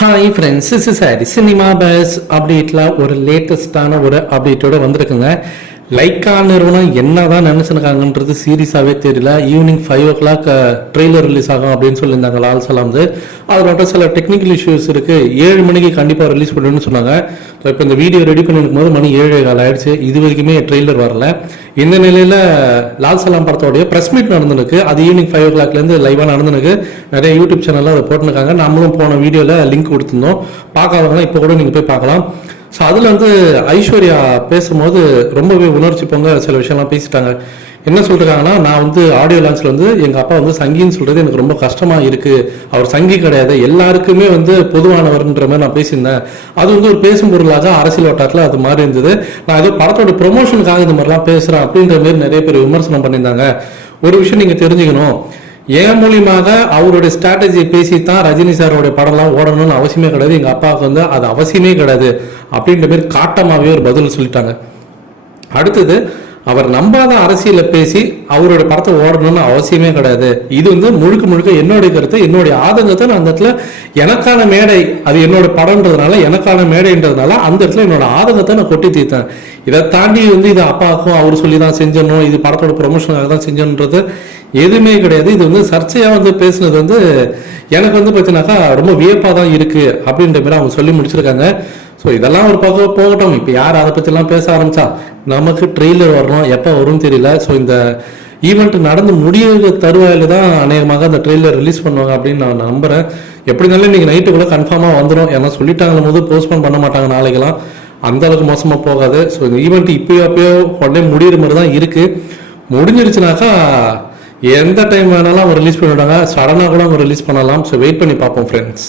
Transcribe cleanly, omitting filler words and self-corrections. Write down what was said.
Hi friends, this is Harry. Cinema bus அப்டேட்டில் ஒரு லேட்டஸ்டான ஒரு அப்டேட்டோட வந்திருக்குங்க. லைக்கா நிறுவனம் என்னதான் நினைச்சுருக்காங்கன்றது சீரியஸாகவே தெரியல. ஈவினிங் 5 o'clock ட்ரெய்லர் ரிலீஸ் ஆகும் அப்படின்னு சொல்லியிருந்தாங்க லால் சலாம். அது மட்டும் சில டெக்னிக்கல் இஷ்யூஸ் இருக்கு, 7 மணிக்கு கண்டிப்பாக ரிலீஸ் பண்ணுன்னு சொன்னாங்க. இப்போ இந்த வீடியோ ரெடி பண்ணிருக்கும் போது மணி 7:15 ஆயிடுச்சு. இது வரைக்குமே ட்ரெய்லர் வரல. இந்த நிலையில் லால் சலாம் படத்தோடைய ப்ரெஸ் மீட் நடந்துருக்கு. அது ஈவினிங் 5 o'clockலேருந்து லைவாக நடந்துருக்கு. நிறைய யூடியூப் சேனலில் அதை போட்டுருக்காங்க. நம்மளும் போன வீடியோவில் லிங்க் கொடுத்துருந்தோம். பார்க்காதவங்களாம் இப்போ கூட நீங்கள் போய் பார்க்கலாம். ஸோ அதில் ஐஸ்வர்யா பேசும்போது ரொம்பவே உணர்ச்சி பொங்க சில விஷயம்லாம் பேசிட்டாங்க. என்ன சொல்லிருக்காங்கன்னா, நான் ஆடியோ லான்ச்சில் எங்கள் அப்பா சங்கின்னு சொல்கிறது எனக்கு ரொம்ப கஷ்டமாக இருக்குது. அவர் சங்கி கிடையாது, எல்லாருக்குமே பொதுவானவர்ன்ற மாதிரி நான் பேசியிருந்தேன். அது ஒரு பேசும் பொருளாக அரசியல் வட்டாரத்தில் அது மாதிரி இருந்தது. நான் ஏதோ படத்தோட ப்ரொமோஷனுக்காக இந்த மாதிரிலாம் பேசுகிறேன் அப்படின்ற மாதிரி நிறைய பேர் விமர்சனம் பண்ணியிருந்தாங்க. ஒரு விஷயம் நீங்கள் தெரிஞ்சுக்கணும், என் மூலியமாக அவருடைய ஸ்ட்ராட்டஜியை பேசி தான் ரஜினி சாரோடைய படம்லாம் ஓடணும்னு அவசியமே கிடையாது. எங்கள் அப்பாவுக்கு அது அவசியமே கிடையாது அப்படின்ற மாதிரி காட்டமாகவே ஒரு பதில் சொல்லிட்டாங்க. அடுத்தது, அவர் நம்பாத அரசியலை பேசி அவரோட படத்தை ஓடணும்னு அவசியமே கிடையாது. இது முழுக்க முழுக்க என்னுடைய கருத்து, என்னுடைய ஆதங்கத்தை நான் அந்த இடத்துல எனக்கான மேடை, அது என்னோட படம்ன்றதுனால எனக்கான மேடைன்றதுனால அந்த இடத்துல என்னோட ஆதங்கத்தை நான் கொட்டி தீர்த்தேன். இதை தாண்டி இது அப்பாவுக்கும் அவர் சொல்லி தான் செஞ்சணும், இது படத்தோட ப்ரொமோஷனுக்காக தான் செஞ்சோன்றது எதுவுமே கிடையாது. இது சர்ச்சையாக பேசுனது எனக்கு பார்த்தீங்கன்னாக்கா ரொம்ப வியப்பாக தான் இருக்கு அப்படின்ற மாதிரி அவங்க சொல்லி முடிச்சிருக்காங்க. ஸோ இதெல்லாம் ஒரு பக்கம் போகட்டும். இப்போ யார் அதை பற்றிலாம் பேச ஆரம்பிச்சா, நமக்கு ட்ரெய்லர் வரணும், எப்போ வரும்னு தெரியல. ஸோ இந்த ஈவெண்ட் நடந்து முடிய தருவாயில் தான் அநேகமாக அந்த ட்ரெய்லர் ரிலீஸ் பண்ணுவாங்க அப்படின்னு நான் நம்புகிறேன். எப்படி இருந்தாலும் இன்றைக்கி நைட்டுக்குள்ளே கன்ஃபார்மாக வந்துடும். ஏன்னா சொல்லிட்டாங்களும் போது போஸ்ட்போன் பண்ண மாட்டாங்க நாளைக்கெல்லாம், அந்த அளவுக்கு மோசமாக போகாது. ஸோ இந்த ஈவெண்ட் இப்போயோ உடனே முடிகிற மாதிரி தான் இருக்குது. முடிஞ்சிருச்சுனாக்கா எந்த டைம் வேணாலும் அவங்க ரிலீஸ் பண்ணிவிடுவாங்க, சடனாக கூட அவங்க ரிலீஸ் பண்ணலாம். ஸோ வெயிட் பண்ணி பார்ப்போம் ஃப்ரெண்ட்ஸ்.